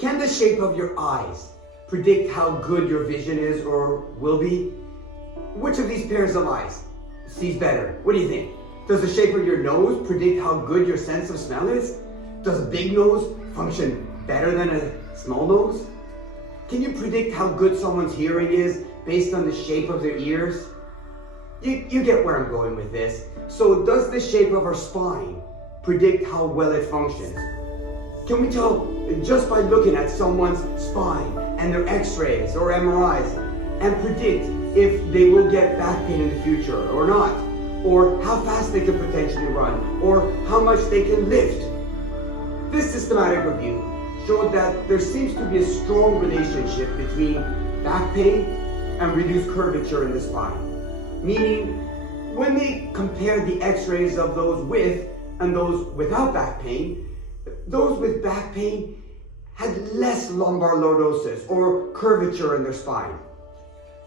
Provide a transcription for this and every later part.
Can the shape of your eyes predict how good your vision is or will be? Which of these pairs of eyes sees better? What do you think? Does the shape of your nose predict how good your sense of smell is? Does a big nose function better than a small nose? Can you predict how good someone's hearing is based on the shape of their ears? You get where I'm going with this. So does the shape of our spine predict how well it functions? Can we tell just by looking at someone's spine and their x-rays or MRIs and predict if they will get back pain in the future or not? Or how fast they can potentially run? Or how much they can lift? This systematic review showed that there seems to be a strong relationship between back pain and reduced curvature in the spine. Meaning, when they compared the x-rays of those with and those without back pain, those with back pain had less lumbar lordosis or curvature in their spine.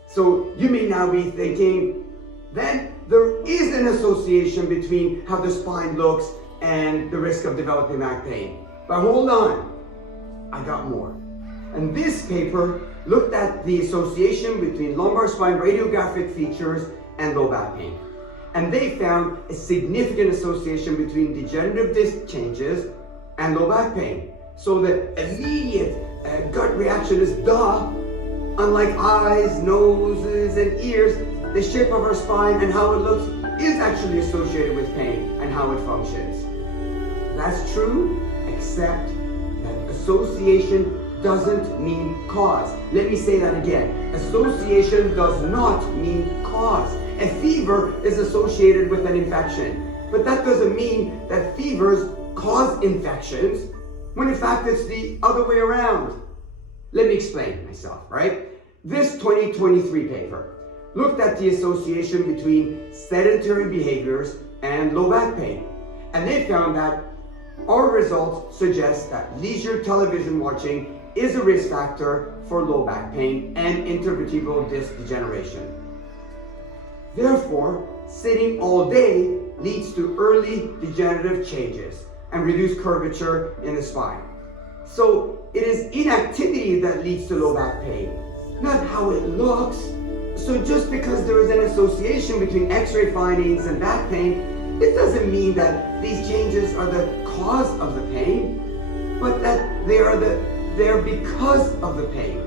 So you may now be thinking, then there is an association between how the spine looks and the risk of developing back pain. But hold on, I got more. And this paper looked at the association between lumbar spine radiographic features and low back pain. And they found a significant association between degenerative disc changes and low back pain. So the immediate gut reaction is duh. Unlike eyes, noses, and ears, the shape of our spine and how it looks is actually associated with pain and how it functions. That's true, except that association doesn't mean cause. Let me say that again. Association does not mean cause. A fever is associated with an infection, but that doesn't mean that fevers cause infections, when in fact it's the other way around. Let me explain myself, right? This 2023 paper looked at the association between sedentary behaviors and low back pain, and they found that our results suggest that leisure television watching is a risk factor for low back pain and intervertebral disc degeneration. Therefore, sitting all day leads to early degenerative changes and reduced curvature in the spine. So it is inactivity that leads to low back pain, not how it looks. So just because there is an association between x-ray findings and back pain, it doesn't mean that these changes are the cause of the pain, but that they are there because of the pain.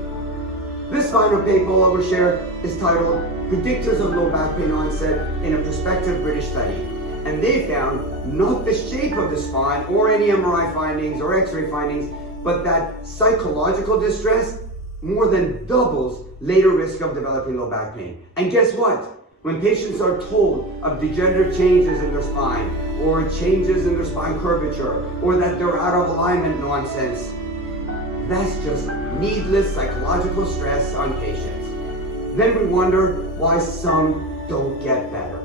This final paper I will share is titled Predictors of Low Back Pain Onset in a Prospective British Study. And they found not the shape of the spine or any MRI findings or x-ray findings, but that psychological distress more than doubles later risk of developing low back pain. And guess what? When patients are told of degenerative changes in their spine or changes in their spine curvature or that they're out of alignment nonsense, that's just needless psychological stress on patients. Then we wonder why some don't get better.